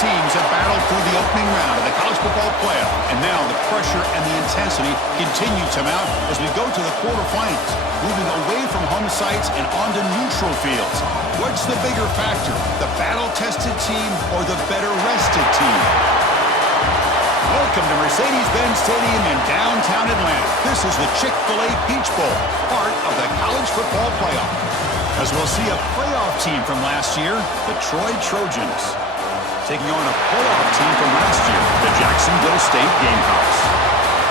teams have battled through the opening round of the college football playoff, and now the pressure and the intensity continue to mount as we go to the quarterfinals, moving away from home sites and onto neutral fields. What's the bigger factor, the battle-tested team or the better-rested team? Welcome to Mercedes-Benz Stadium in downtown Atlanta. This is the Chick-fil-A Peach Bowl, part of the college football playoff. As we'll see a playoff team from last year, the Troy Trojans, taking on a playoff team from last year, the Jacksonville State Gamecocks.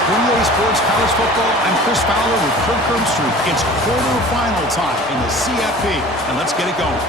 For EA Sports College Football, I'm Chris Fowler with Kirk Herbstreit. It's quarterfinal time in the CFP, and let's get it going.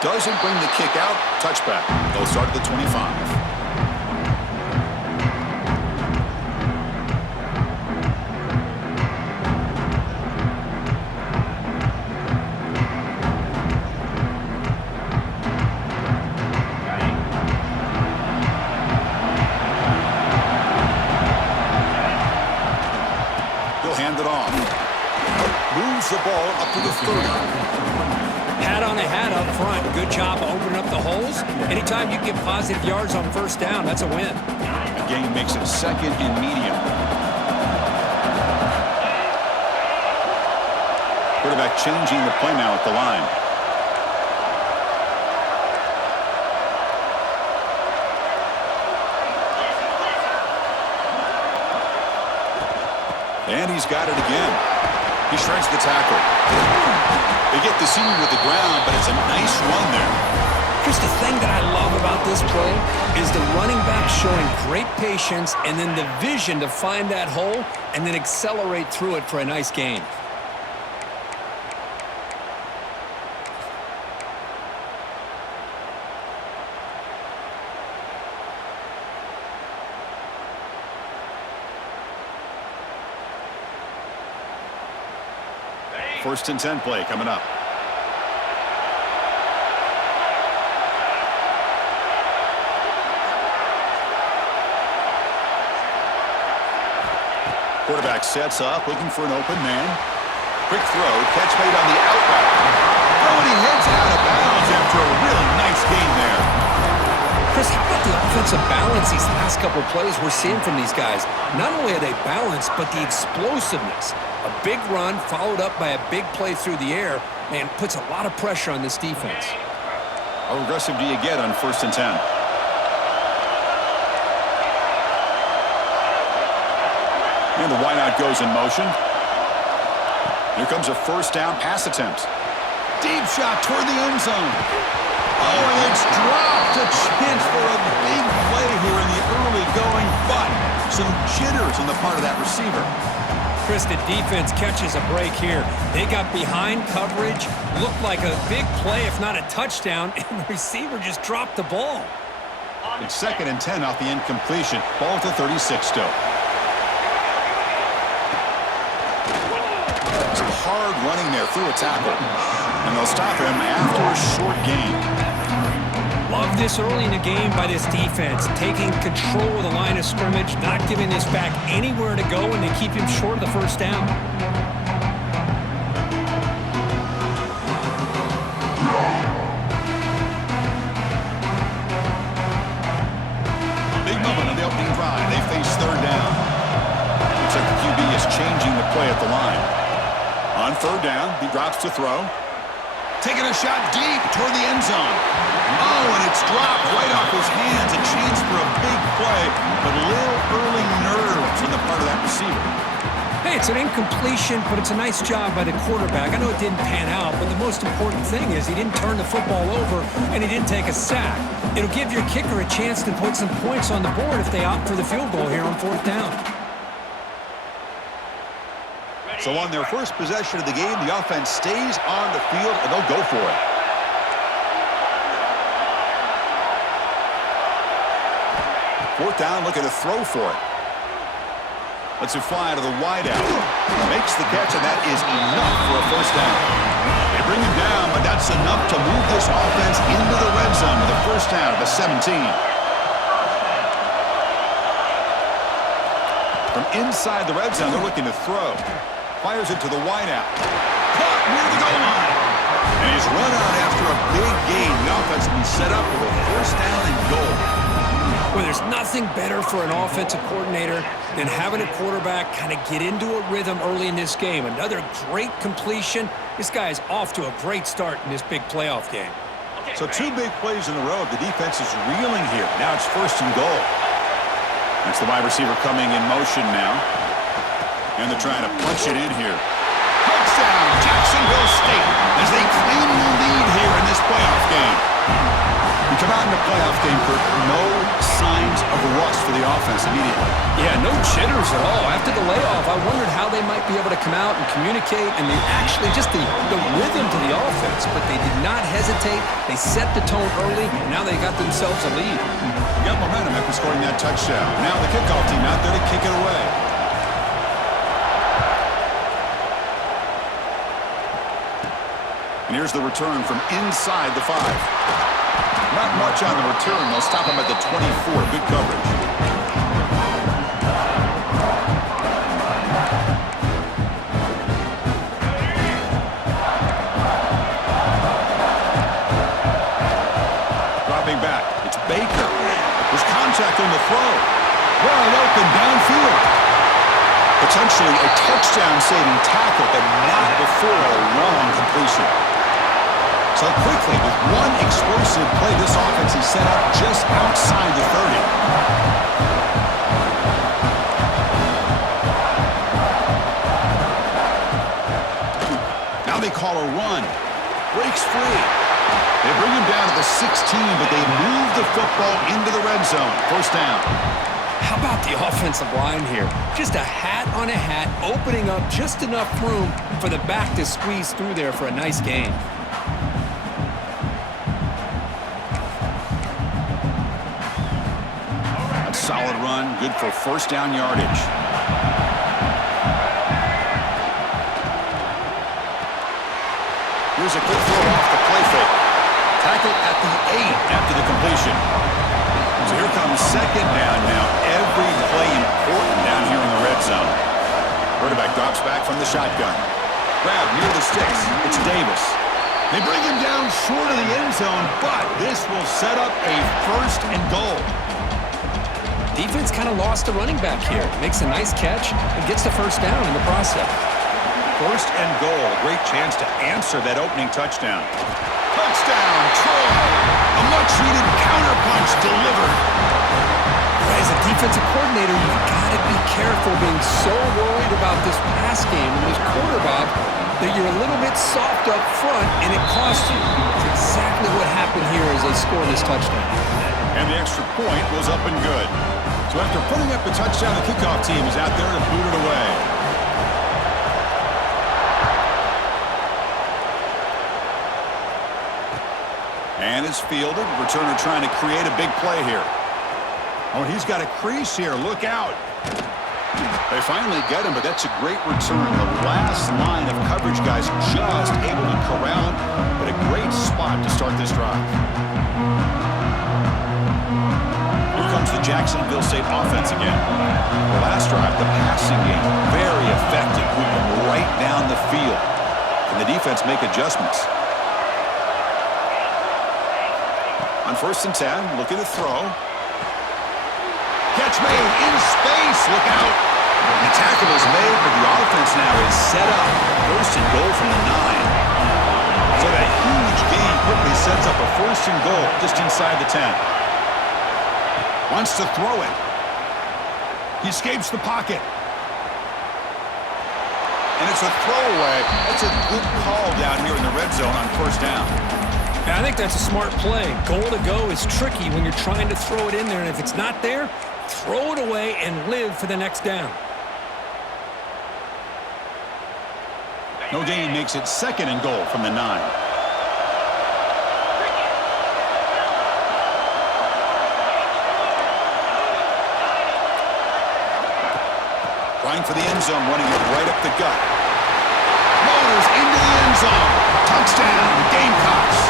Doesn't bring the kick out. Touchback. They'll start at the 25. He'll hand it off. Moves the ball up to the 30. Hat on a hat up front. Good job opening up the holes. Anytime you get positive yards on first down, that's a win. The game makes it second and medium. Quarterback changing the play now at the line. And he's got it again. He shreds the tackle. They get the senior with the ground, but it's a nice run there. Chris, the thing that I love about this play is the running back showing great patience and then the vision to find that hole and then accelerate through it for a nice gain. First and 10 play coming up. Quarterback sets up, looking for an open man. Quick throw, catch made on the out route. Oh, and he heads out of bounds after a really nice gain there. Chris, how about the offensive balance these last couple plays we're seeing from these guys? Not only are they balanced, but the explosiveness. A big run followed up by a big play through the air, man, puts a lot of pressure on this defense. How aggressive do you get on first and 10? And the wideout goes in motion. Here comes a first down pass attempt. Deep shot toward the end zone. Oh, and it's dropped. A chance for a big play here in the early going, but some jitters on the part of that receiver. Chris, the defense catches a break here. They got behind coverage, looked like a big play, if not a touchdown, and the receiver just dropped the ball. It's second and 10 off the incompletion. Ball to 36 still. Some hard running there through a tackle. And they'll stop him after a short gain. Love this early in the game by this defense, taking control of the line of scrimmage, not giving this back anywhere to go, and they keep him short of the first down. Big moment on the opening drive. They face third down. Looks like the QB is changing the play at the line. On third down, he drops to throw. Taking a shot deep toward the end zone. Oh, and it's dropped right off his hands. A chance for a big play, but a little early nerves on the part of that receiver. Hey, it's an incompletion, but it's a nice job by the quarterback. I know it didn't pan out, but the most important thing is he didn't turn the football over and he didn't take a sack. It'll give your kicker a chance to put some points on the board if they opt for the field goal here on 4th down. So on their first possession of the game, the offense stays on the field, and they'll go for it. Fourth down, looking to throw for it. Lets it fly to the wideout. Makes the catch, and that is enough for a first down. They bring him down, but that's enough to move this offense into the red zone with a first down at the 17. From inside the red zone, they're looking to throw. Fires it to the wideout. Caught near the goal line. And he's run out after a big gain. The offense will be set up with a first down and goal. Well, there's nothing better for an offensive coordinator than having a quarterback kind of get into a rhythm early in this game. Another great completion. This guy is off to a great start in this big playoff game. So 2 big plays in a row. The defense is reeling here. Now it's first and goal. That's the wide receiver coming in motion now. And they're trying to punch it in here. Touchdown, Jacksonville State, as they claim the lead here in this playoff game. We come out in the playoff game for no signs of rust for the offense immediately. Yeah, no jitters at all. After the layoff, I wondered how they might be able to come out and communicate, and they actually just the rhythm to the offense, but they did not hesitate. They set the tone early, and now they got themselves a lead. Got momentum after scoring that touchdown. Now the kickoff team out there to kick it away. And here's the return from inside the 5. Not much on the return. They'll stop him at the 24. Good coverage. Dropping back. It's Baker. There's contact on the throw. Wide open downfield. Potentially a touchdown-saving tackle, but not before a long completion. So quickly, with one explosive play, this offense is set up just outside the 30. Now they call a run. Breaks free. They bring him down to the 16, but they move the football into the red zone. First down. How about the offensive line here? Just a hat on a hat, opening up just enough room for the back to squeeze through there for a nice gain. Solid run, good for first down yardage. Here's a quick throw off the play fake. Tackled at the 8 after the completion. So here comes second down now. Every play important down here in the red zone. Quarterback drops back from the shotgun. Grab near the sticks. It's Davis. They bring him down short of the end zone, but this will set up a first and goal. Defense kind of lost a running back here. Makes a nice catch and gets the first down in the process. First and goal. A great chance to answer that opening touchdown. Touchdown, Troy. A much-needed counterpunch delivered. As a defensive coordinator, you've got to be careful being so worried about this pass game and this quarterback that you're a little bit soft up front and it costs you. It's exactly what happened here as they scored this touchdown. And the extra point was up and good. So after putting up the touchdown, the kickoff team is out there to boot it away. And it's fielded. Returner trying to create a big play here. Oh, and he's got a crease here. Look out. They finally get him, but that's a great return. The last line of coverage guys just able to corral him, but a great spot to start this drive. Here comes the Jacksonville State offense again. The last drive, the passing game, very effective, moving right down the field. Can the defense make adjustments? On 1st and 10, looking to throw. Catch made in space. Look out. The tackle is made, but the offense now is set up. 1st and goal from the 9. So that huge gain quickly sets up a 1st and goal just inside the 10. Wants to throw it. He escapes the pocket. And it's a throwaway. That's a good call down here in the red zone on first down. I think that's a smart play. Goal to go is tricky when you're trying to throw it in there, and if it's not there, throw it away and live for the next down. No gain makes it 2nd and goal from the 9. Trying for the end zone, running it right up the gut. Motors into the end zone. Touchdown, Gamecocks.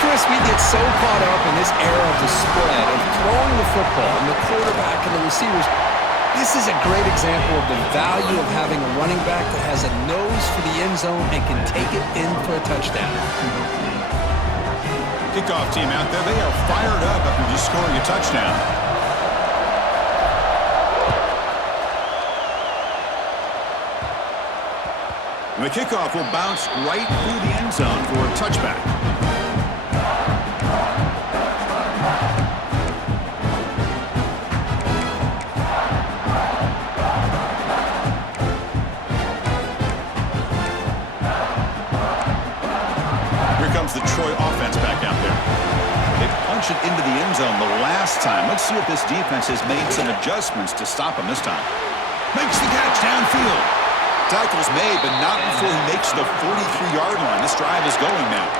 Chris, we get so caught up in this era of the spread, of throwing the football and the quarterback and the receivers. This is a great example of the value of having a running back that has a nose for the end zone and can take it in for a touchdown. Kickoff team out there. They are fired up after just scoring a touchdown. And the kickoff will bounce right through the end zone for a touchback. Here comes the Troy offense back out there. They punch it into the end zone the last time. Let's see if this defense has made some adjustments to stop him this time. Makes the catch downfield. Tackle's made, but not before he makes the 43-yard line. This drive is going now.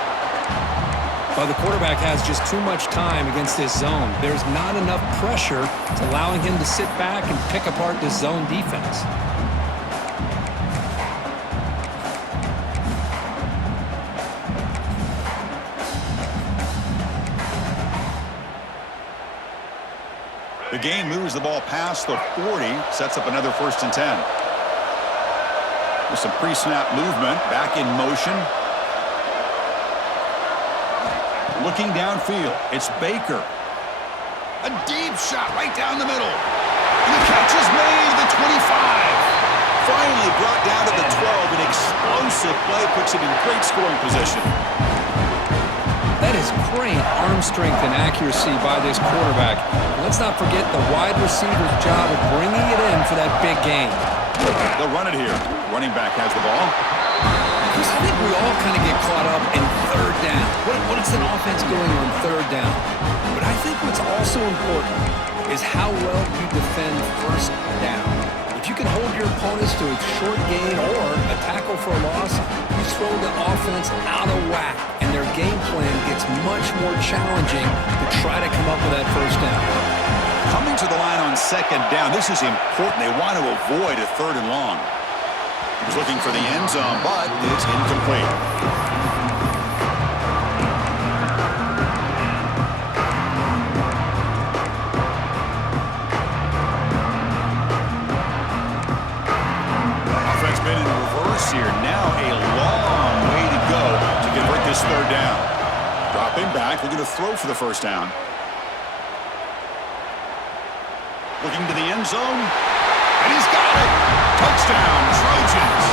Well, the quarterback has just too much time against this zone. There's not enough pressure to allowing him to sit back and pick apart this zone defense. The game moves the ball past the 40, sets up another 1st and 10. With some pre-snap movement, back in motion. Looking downfield, it's Baker. A deep shot right down the middle. And the catch is made at the 25. Finally brought down to the 12. An explosive play puts it in great scoring position. That is great arm strength and accuracy by this quarterback. Let's not forget the wide receiver's job of bringing it in for that big game. They'll run it here. Running back has the ball. Chris, I think we all kind of get caught up in 3rd down. What is an offense going on 3rd down? But I think what's also important is how well you defend 1st down. If you can hold your opponents to a short gain or a tackle for a loss, you throw the offense out of whack, and their game plan gets much more challenging to try to come up with that 1st down. Coming to the line on 2nd down. This is important. They want to avoid a 3rd and long. He was looking for the end zone, but it's incomplete. Offense been in reverse here. Now a long way to go to convert this 3rd down. Dropping back, looking to throw for the 1st down. Looking to the end zone, and he's got it! Touchdown, Trojans!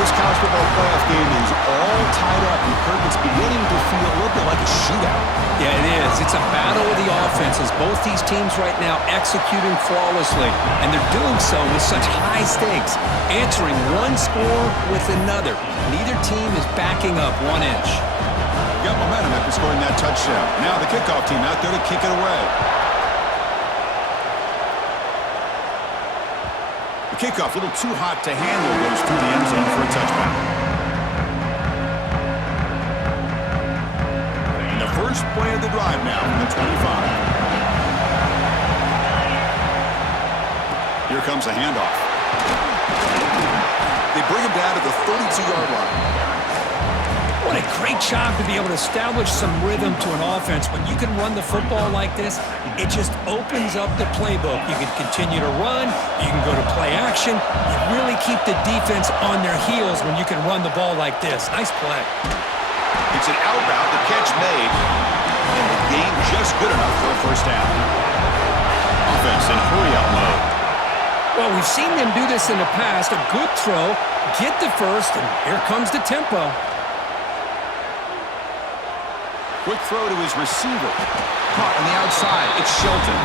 This college football playoff game is all tied up, and Kirk, it's beginning to feel a little bit like a shootout. Yeah, it is. It's a battle of the offenses. Both these teams right now executing flawlessly, and they're doing so with such high stakes, answering one score with another. Neither team is backing up 1 inch. Got momentum after scoring that touchdown. Now the kickoff team out there to kick it away. Kickoff, a little too hot to handle, goes through the end zone for a touchback. And the first play of the drive now from the 25. Here comes a handoff. They bring him down to the 32-yard line. What a great job to be able to establish some rhythm to an offense. When you can run the football like this, it just opens up the playbook. You can continue to run. You can go to play action. You really keep the defense on their heels when you can run the ball like this. Nice play. It's an out route, the catch made, and the game just good enough for a 1st down. Offense in hurry-up mode. Well, we've seen them do this in the past. A good throw, get the 1st, and here comes the tempo. Quick throw to his receiver. Caught on the outside. It's Shelton.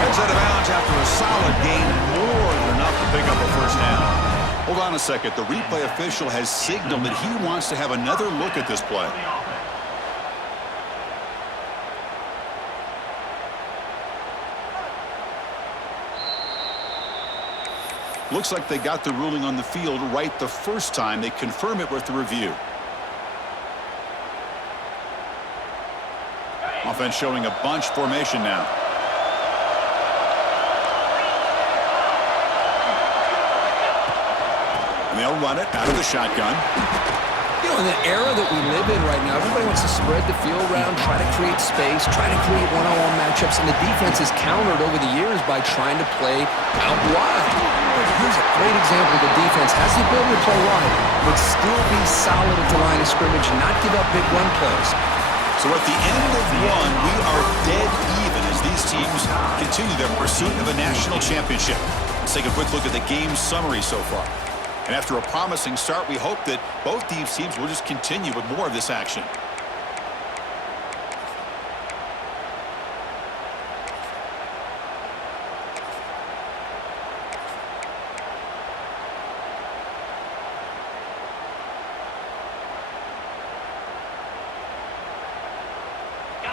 Heads out of bounds after a solid gain. More than enough to pick up a 1st down. Hold on a second. The replay official has signaled that he wants to have another look at this play. Looks like they got the ruling on the field right the first time. They confirm it with the review. Offense showing a bunch formation now. And they'll run it out of the shotgun. You know, in the era that we live in right now, everybody wants to spread the field around, try to create space, try to create one-on-one matchups, and the defense is countered over the years by trying to play out wide. But here's a great example. The defense has the ability to play wide, but still be solid at the line of scrimmage and not give up big run plays. So at the end of one, we are dead even as these teams continue their pursuit of a national championship. Let's take a quick look at the game summary so far. And after a promising start, we hope that both these teams will just continue with more of this action.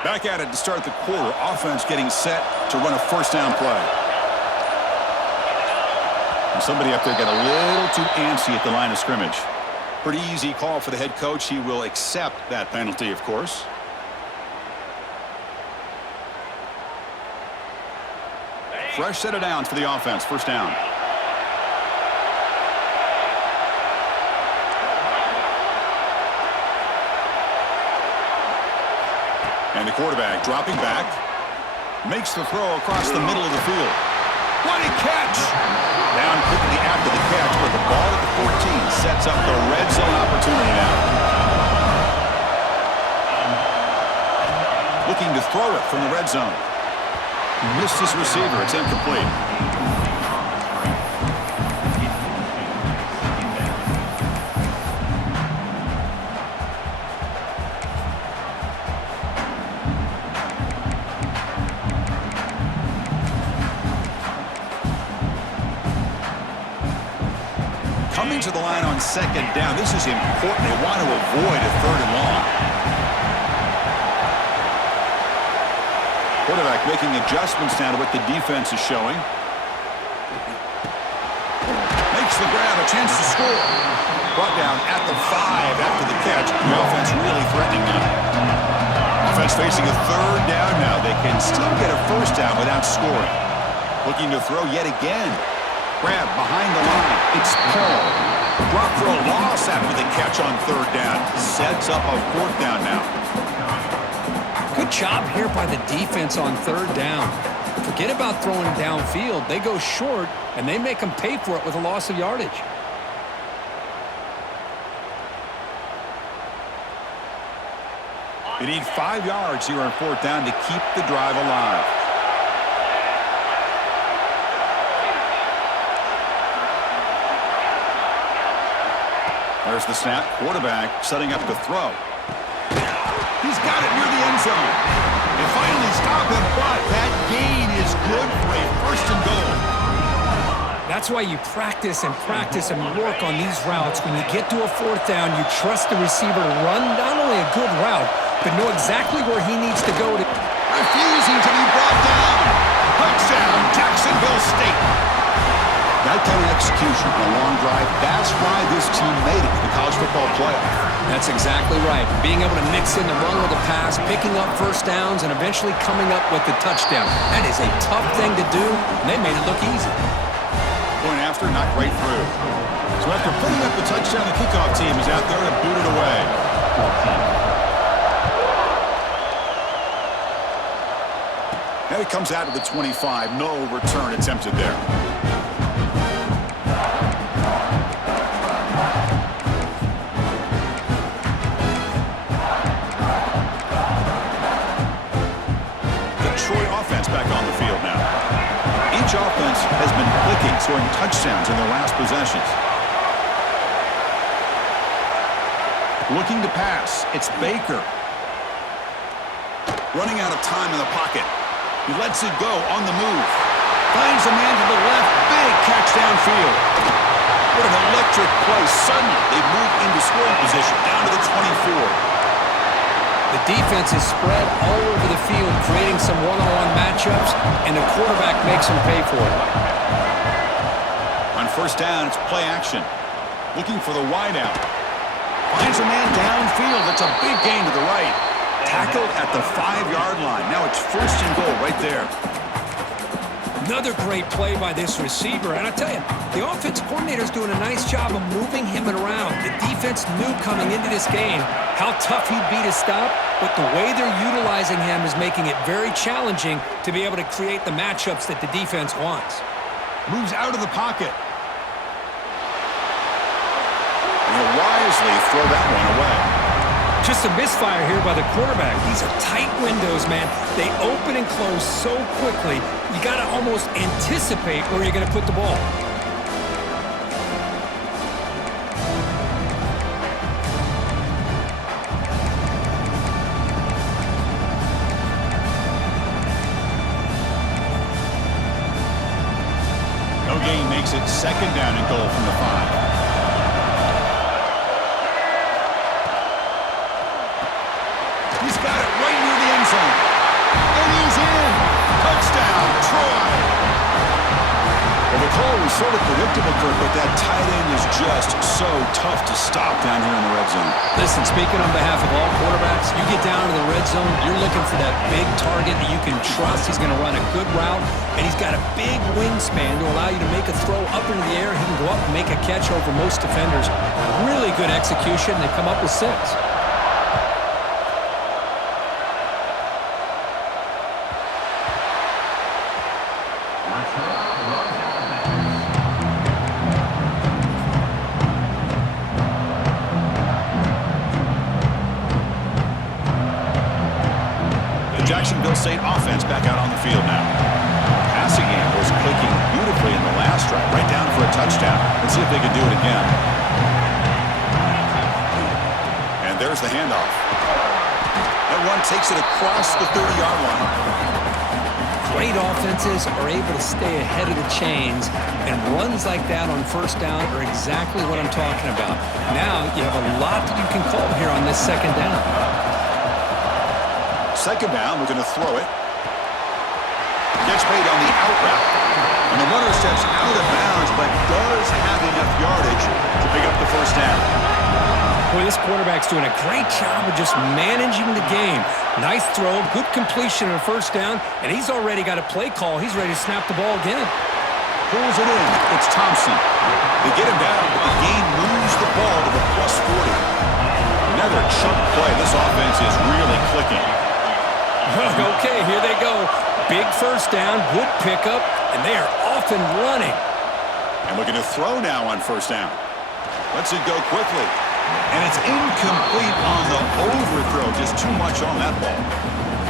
Back at it to start the quarter. Offense getting set to run a first down play. And somebody up there got a little too antsy at the line of scrimmage. Pretty easy call for the head coach. He will accept that penalty, of course. Fresh set of downs for the offense. First down. And the quarterback dropping back. Makes the throw across the middle of the field. What a catch! Down quickly after the catch, but the ball at the 14 sets up the red zone opportunity now. Looking to throw it from the red zone. Missed his receiver. It's incomplete. Coming to the line on second down. This is important. They want to avoid a third and long. Quarterback making adjustments now to what the defense is showing. Makes the grab, a chance to score. Brought down at the 5 after the catch. The offense really threatening now. Offense facing a third down now. They can still get a first down without scoring. Looking to throw yet again. Grab behind the line. It's Paul. Drop for a loss after the catch on third down. Sets up a fourth down now. Good job here by the defense on third down. Forget about throwing downfield. They go short, and they make them pay for it with a loss of yardage. They need 5 yards here on fourth down to keep the drive alive. There's the snap. Quarterback setting up to throw. He's got it near the end zone. They finally stop him, but that gain is good for a first and goal. That's why you practice and work on these routes. When you get to a fourth down, you trust the receiver to run not only a good route, but know exactly where he needs to go. Refusing to be brought down. Touchdown, Jacksonville State. That kind of execution on a long drive, that's why this team made it to the college football playoff. That's exactly right. Being able to mix in the run with the pass, picking up first downs, and eventually coming up with the touchdown. That is a tough thing to do, and they made it look easy. Point after, not right through. So after putting up the touchdown, the kickoff team is out there to boot it away. Now he comes out to the 25. No return attempted there. Back on the field now. Each offense has been clicking, scoring touchdowns in their last possessions. Looking to pass. It's Baker. Running out of time in the pocket. He lets it go on the move. Finds a man to the left. Big catch downfield. What an electric play. Suddenly, they move into scoring position, down to the 24. The defense is spread all over the field, creating some one-on-one matchups, and the quarterback makes them pay for it. On first down, it's play action. Looking for the wideout. Finds a man downfield. It's a big gain to the right. Tackled at the 5-yard line. Now it's first and goal right there. Another great play by this receiver. And I tell you, the offense coordinator's doing a nice job of moving him around. The defense knew coming into this game how tough he'd be to stop, but the way they're utilizing him is making it very challenging to be able to create the matchups that the defense wants. Moves out of the pocket. And he'll wisely throw that one away. Just a misfire here by the quarterback. These are tight windows, man. They open and close so quickly, you got to almost anticipate where you're going to put the ball. No gain makes it second down and goal from the 5. He's got it right near the end zone. And he's in. Touchdown, Troy. Well, the call was sort of predictable, Kirk, but that tight end is just so tough to stop down here in the red zone. Listen, speaking on behalf of all quarterbacks, you get down to the red zone, you're looking for that big target that you can trust. He's going to run a good route, and he's got a big wingspan to allow you to make a throw up into the air. He can go up and make a catch over most defenders. Really good execution. They come up with 6. Jacksonville State offense back out on the field now. Passing game was clicking beautifully in the last drive, right down for a touchdown. Let's see if they can do it again. And there's the handoff. That one takes it across the 30-yard line. Great offenses are able to stay ahead of the chains, and runs like that on first down are exactly what I'm talking about. Now you have a lot that you can call here on this second down. Second down, we're going to throw it. Gets made on the out route. And the runner steps out of bounds, but does have enough yardage to pick up the first down. Boy, this quarterback's doing a great job of just managing the game. Nice throw, good completion on a first down, and he's already got a play call. He's ready to snap the ball again. Pulls it in. It's Thompson. They get him down, but the gain moves the ball to the plus 40. Another chunk play. This offense is really clicking. Okay, here they go. Big first down, good pickup, and they are off and running. And we're going to throw now on first down. Lets it go quickly. And it's incomplete on the overthrow. Just too much on that ball.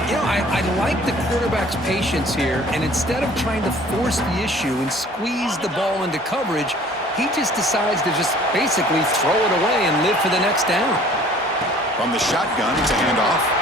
You know, I like the quarterback's patience here, and instead of trying to force the issue and squeeze the ball into coverage, he just decides to just basically throw it away and live for the next down. From the shotgun, it's a handoff.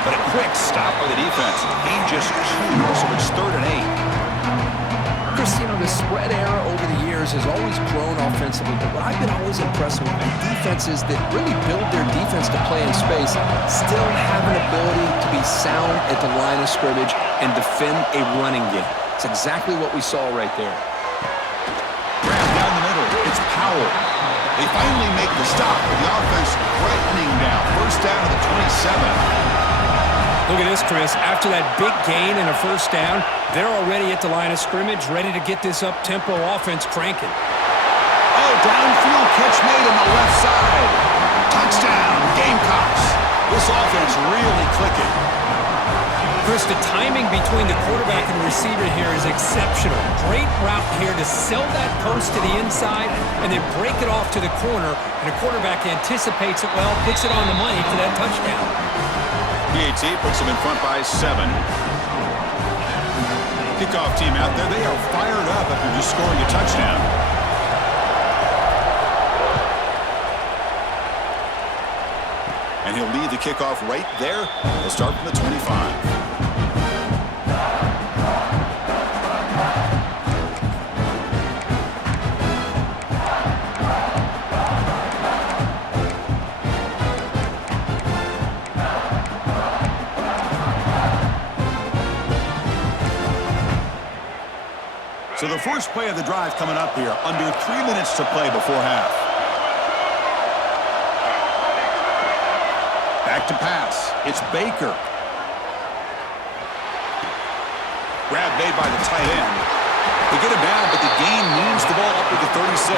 But a quick stop by the defense. Gain just 2, so it's 3rd and 8. Chris, you know, the spread era over the years has always grown offensively, but what I've been always impressed with are defenses that really build their defense to play in space still have an ability to be sound at the line of scrimmage and defend a running game. It's exactly what we saw right there. Grab down the middle. It's Powell. They finally make the stop with the offense threatening now. First down to the 27. Look at this, Chris. After that big gain and a first down, they're already at the line of scrimmage, ready to get this up-tempo offense cranking. Oh, downfield catch made on the left side. Touchdown, Gamecocks. This offense really clicking. Chris, the timing between the quarterback and the receiver here is exceptional. Great route here to sell that post to the inside and then break it off to the corner, and the quarterback anticipates it well, puts it on the money for that touchdown. PAT puts them in front by 7. Kickoff team out there. They are fired up after just scoring a touchdown. And he'll lead the kickoff right there. They'll start from the 25. first play of the drive coming up here. Under 3 minutes to play before half. Back to pass. It's Baker. Grab made by the tight end. They get him down, but the gain moves the ball up to the 36.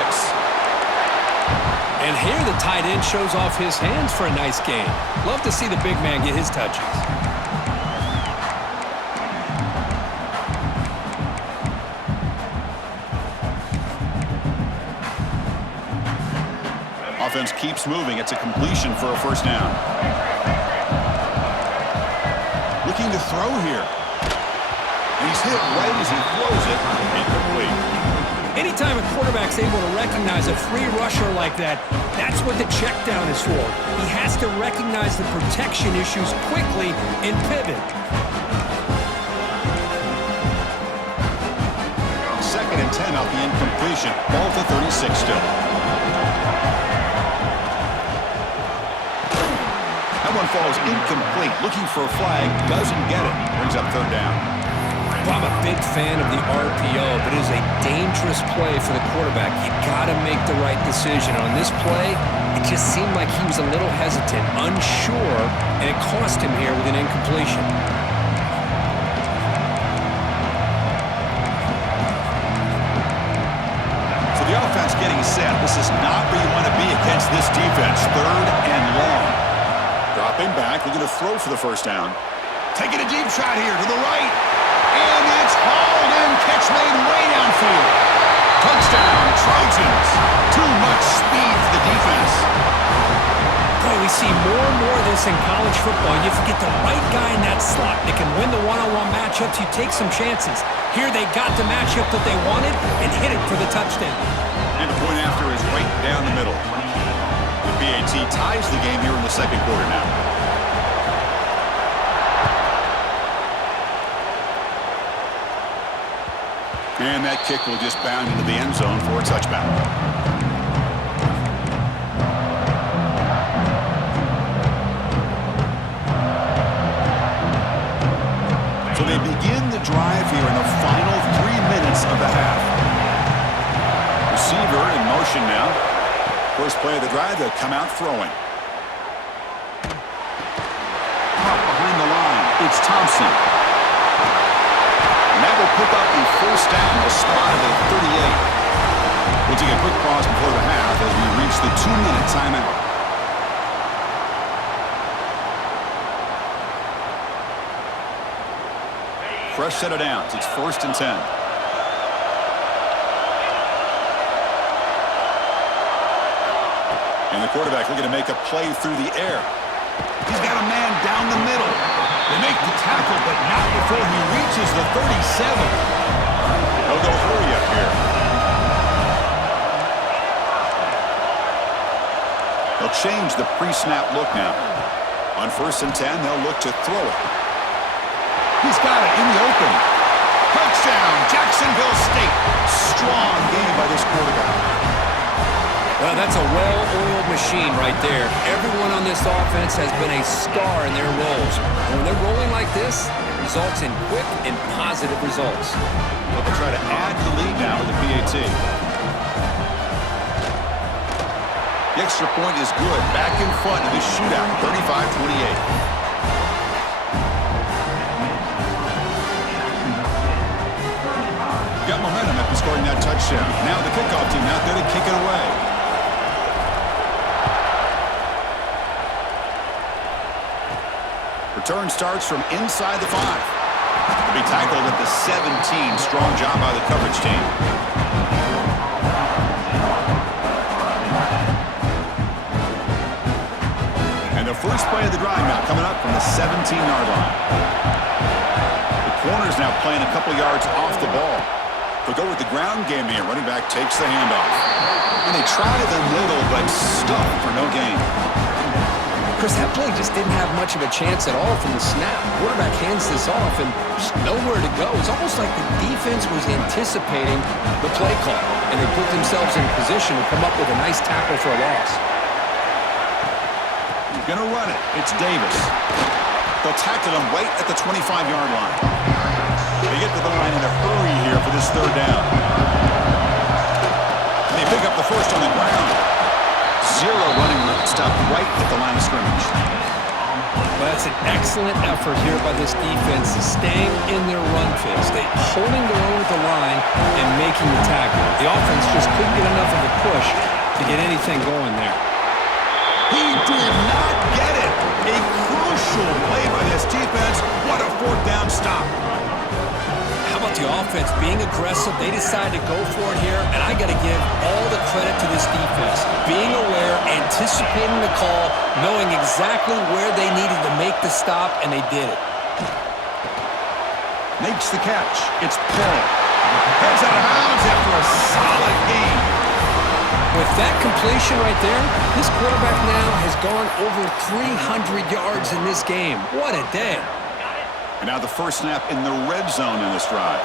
And here the tight end shows off his hands for a nice gain. Love to see the big man get his touches. Offense keeps moving. It's a completion for a first down. Looking to throw here. And he's hit right as he throws it. Incomplete. Anytime a quarterback's able to recognize a free rusher like that, that's what the check down is for. He has to recognize the protection issues quickly and pivot. Second and 10 off the incompletion. Ball at the 36 still. That one falls incomplete. Looking for a flag. Doesn't get it. Brings up third down. Well, I'm a big fan of the RPO, but it is a dangerous play for the quarterback. You got to make the right decision. On this play, it just seemed like he was a little hesitant, unsure, and it cost him here with an incompletion. So the offense getting set. This is not where you want to be against this defense. Third and long. Dropping back, looking to throw for the first down. Taking a deep shot here to the right. And it's hauled in. Catch made way downfield. Touchdown, Trojans. Too much speed for the defense. Boy, we see more and more of this in college football. You get the right guy in that slot that can win the one-on-one matchups. You take some chances. Here they got the matchup that they wanted and hit it for the touchdown. And the point after is right down the middle. The PAT ties the game here in the second quarter now. And that kick will just bound into the end zone for a touchback. So they begin the drive here in the final 3 minutes of the half. Receiver in motion now. First play of the drive, they'll come out throwing. Up behind the line, it's Thompson. And that will pick up the first down, a spot at the 38. We'll take a quick pause before the half as we reach the 2-minute timeout. Fresh set of downs. It's 1st and 10. And the quarterback looking to make a play through the air. He's got a man down the middle. They make the tackle, but not before he reaches the 37. They'll go hurry up here. They'll change the pre-snap look now. On 1st and 10, they'll look to throw it. He's got it in the open. Touchdown, Jacksonville State. Strong game by this quarterback. Well, that's a well-oiled machine right there. Everyone on this offense has been a star in their roles. And when they're rolling like this, it results in quick and positive results. They'll try to add the lead now with the PAT. The extra point is good. Back in front of the shootout, 35-28. Got momentum after scoring that touchdown. Now the kickoff team out there to kick it away. Return starts from inside the 5. To be tackled at the 17. Strong job by the coverage team. And the first play of the drive now coming up from the 17-yard line. The corner's now playing a couple yards off the ball. They'll go with the ground game here. Running back takes the handoff. And they try the middle, but stuck for no gain. Chris, that play just didn't have much of a chance at all from the snap. Quarterback hands this off and just nowhere to go. It's almost like the defense was anticipating the play call, and they put themselves in a position to come up with a nice tackle for a loss. You're going to run it. It's Davis. They'll tackle him right at the 25-yard line. They get to the line in a hurry here for this third down. And they pick up the first on the ground. Zero running room stopped right at the line of scrimmage. Well, that's an excellent effort here by this defense, staying in their run phase. They holding their own at the line and making the tackle. The offense just couldn't get enough of a push to get anything going there. He did not get it. A crucial play by this defense. What a fourth down stop. How about the offense being aggressive? They decided to go for it here, and I got to give all the credit to this defense. Being aware, anticipating the call, knowing exactly where they needed to make the stop, and they did it. Makes the catch. It's Paul. Heads out of bounds after a solid game. With that completion right there, this quarterback now has gone over 300 yards in this game. What a day. And now the first snap in the red zone in this drive.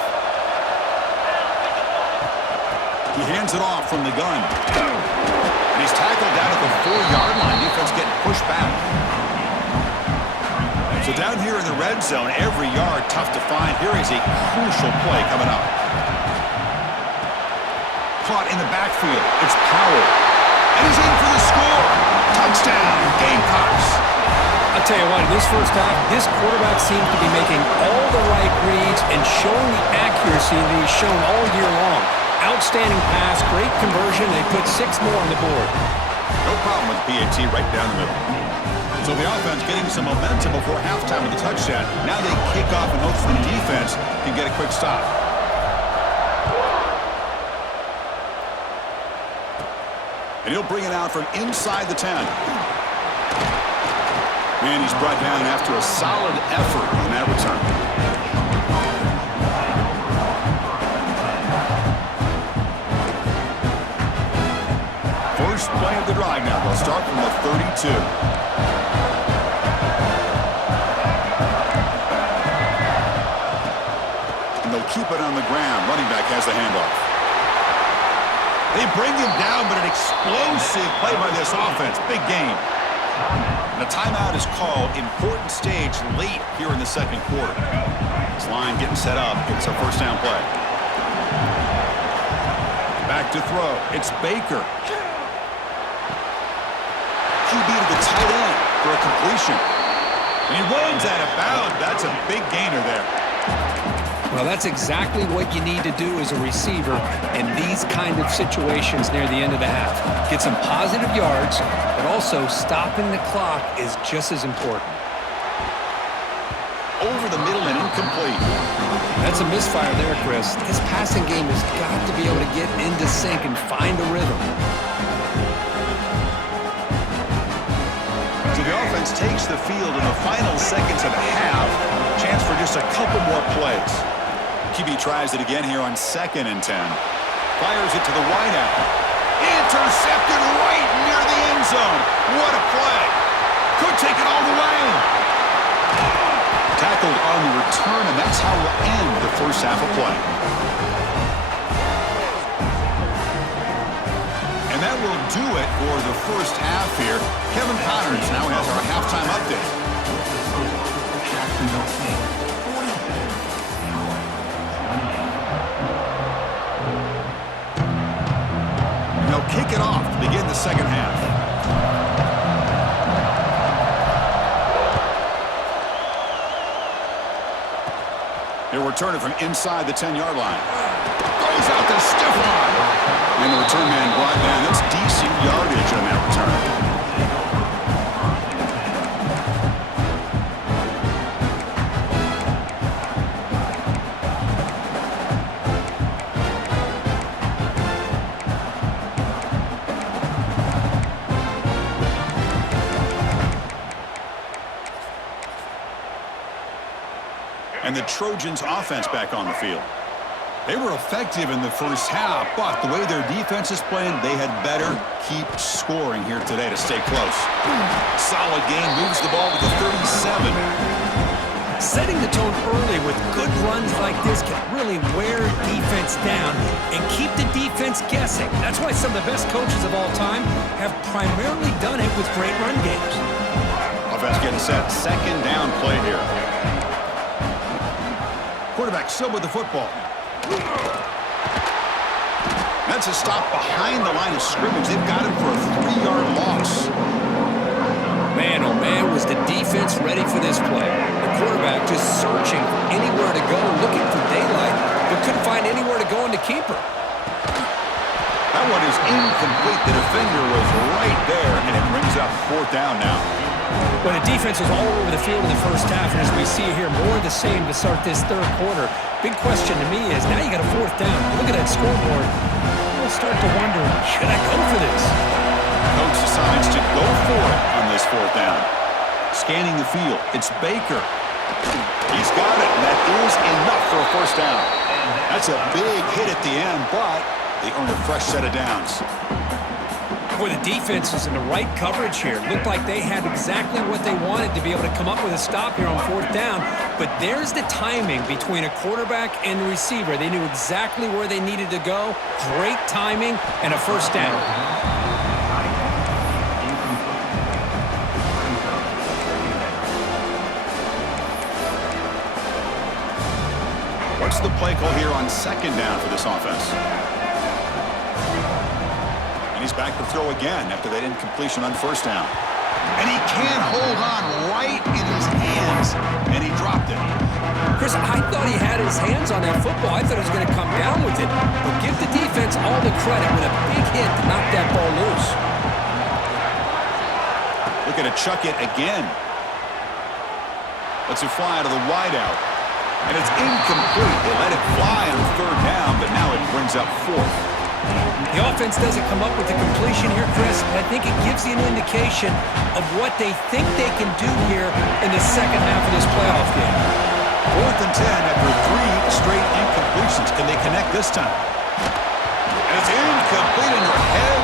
He hands it off from the gun. And he's tackled down at the 4-yard line. Defense getting pushed back. So down here in the red zone, every yard tough to find. Here is a crucial play coming up. Caught in the backfield. It's Powell. And he's in for the score. Touchdown, Gamecocks. I'll tell you what, in this first half, this quarterback seems to be making all the right reads and showing the accuracy that he's shown all year long. Outstanding pass, great conversion. They put 6 more on the board. No problem with PAT right down the middle. So the offense getting some momentum before halftime with the touchdown. Now they kick off and hopefully the defense can get a quick stop. And he'll bring it out from inside the 10. And he's brought down after a solid effort on that return. First play of the drive now. They'll start from the 32. And they'll keep it on the ground. Running back has the handoff. They bring him down, but an explosive play by this offense. Big game. And a timeout is called. Important stage late here in the second quarter. This line getting set up. It's a first down play. Back to throw. It's Baker. QB to the tight end for a completion. And he runs out of bounds. That's a big gainer there. Well, that's exactly what you need to do as a receiver in these kind of situations near the end of the half. Get some positive yards, but also stopping the clock is just as important. Over the middle and incomplete. That's a misfire there, Chris. This passing game has got to be able to get into sync and find a rhythm. So the offense takes the field in the final seconds of the half. Chance for just a couple more plays. QB tries it again here on 2nd and 10. Fires it to the wideout. Intercepted right near the end zone. What a play. Could take it all the way. Tackled on the return, and that's how we'll end the first half of play. And that will do it for the first half here. Kevin Connors now has our halftime update. Kick it off to begin the second half. He'll return it from inside the 10-yard line. Goes out the stiff arm. And the return man brought down. That's decent yardage on that return. And the Trojans' offense back on the field. They were effective in the first half, but the way their defense is playing, they had better keep scoring here today to stay close. Solid game, moves the ball to the 37. Setting the tone early with good runs like this can really wear defense down and keep the defense guessing. That's why some of the best coaches of all time have primarily done it with great run games. Offense getting set. Second down play here. Quarterback still with the football. That's a stop behind the line of scrimmage. They've got him for a 3-yard loss. Man, oh man, was the defense ready for this play. The quarterback just searching for anywhere to go, looking for daylight, but couldn't find anywhere to go in the keeper. That one is incomplete. The defender was right there, and it brings up 4th down now. Well, the defense was all over the field in the first half, and as we see here, more of the same to start this 3rd quarter. Big question to me is, now you got a 4th down. Look at that scoreboard. We'll start to wonder, should I go for this? Coach decides to go for it on this 4th down. Scanning the field, it's Baker. He's got it, and that is enough for a 1st down. That's a big hit at the end, but they earn a fresh set of downs. Boy, the defense was in the right coverage here. Looked like they had exactly what they wanted to be able to come up with a stop here on 4th down. But there's the timing between a quarterback and the receiver. They knew exactly where they needed to go. Great timing and a 1st down. What's the play call here on 2nd down for this offense? And he's back to throw again after that incompletion on 1st down. And he can't hold on right in his hands. And he dropped it. Chris, I thought he had his hands on that football. I thought he was going to come down with it. But give the defense all the credit with a big hit to knock that ball loose. Looking to chuck it again. Lets it fly out of the wideout. And it's incomplete. They let it fly on 3rd down, but now it brings up 4th. The offense doesn't come up with the completion here, Chris, but I think it gives you an indication of what they think they can do here in the 2nd half of this playoff game. 4th and 10 after 3 straight incompletions. Can they connect this time? And it's incomplete in your head.